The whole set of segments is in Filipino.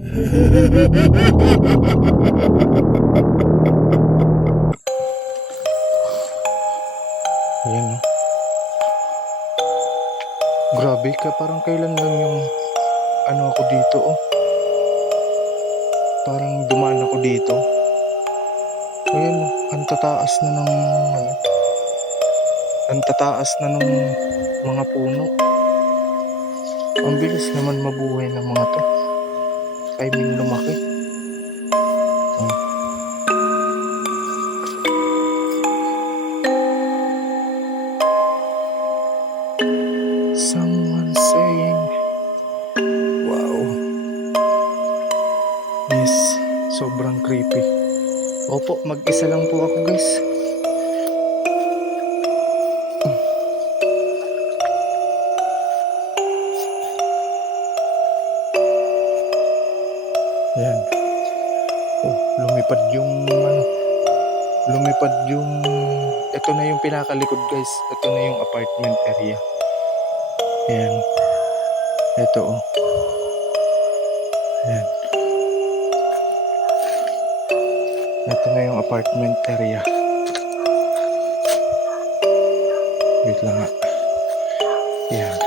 Ayan, oh. Grabe ka, parang kailan lang yung ano ako dito, oh. Parang dumaan ako dito. Ayan, oh. Ang tataas na ng ano, ang tataas na ng mga puno. Ang bilis naman mabuhay ng mga to. I mean, lumaki. Oh. Someone saying, wow. Yes, sobrang creepy. Opo, mag-isa lang po ako, guys. Ayan. Oh, lumipad yung ano, lumipad yung, ito na yung pinakalikod, guys. Ito na yung apartment area. Ayan. Ito, oh. Ayan. Ito na yung apartment area. Wait lang nga. Ayan.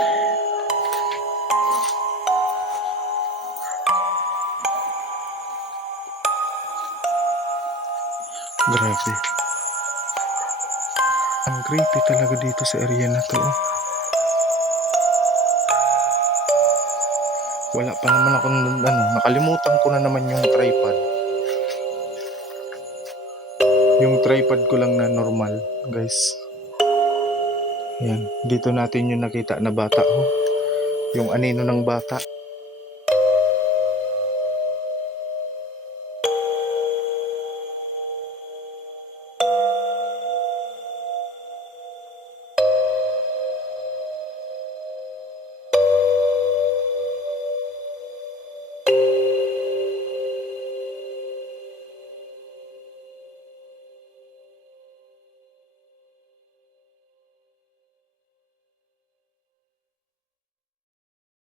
Grabe. Ang creepy talaga dito sa area na to, oh. Wala pa naman akong ano, nakalimutan ko na naman yung tripod. Yung tripod ko lang na normal, guys. Yan, dito natin yung nakita na bata, oh. Yung anino ng bata.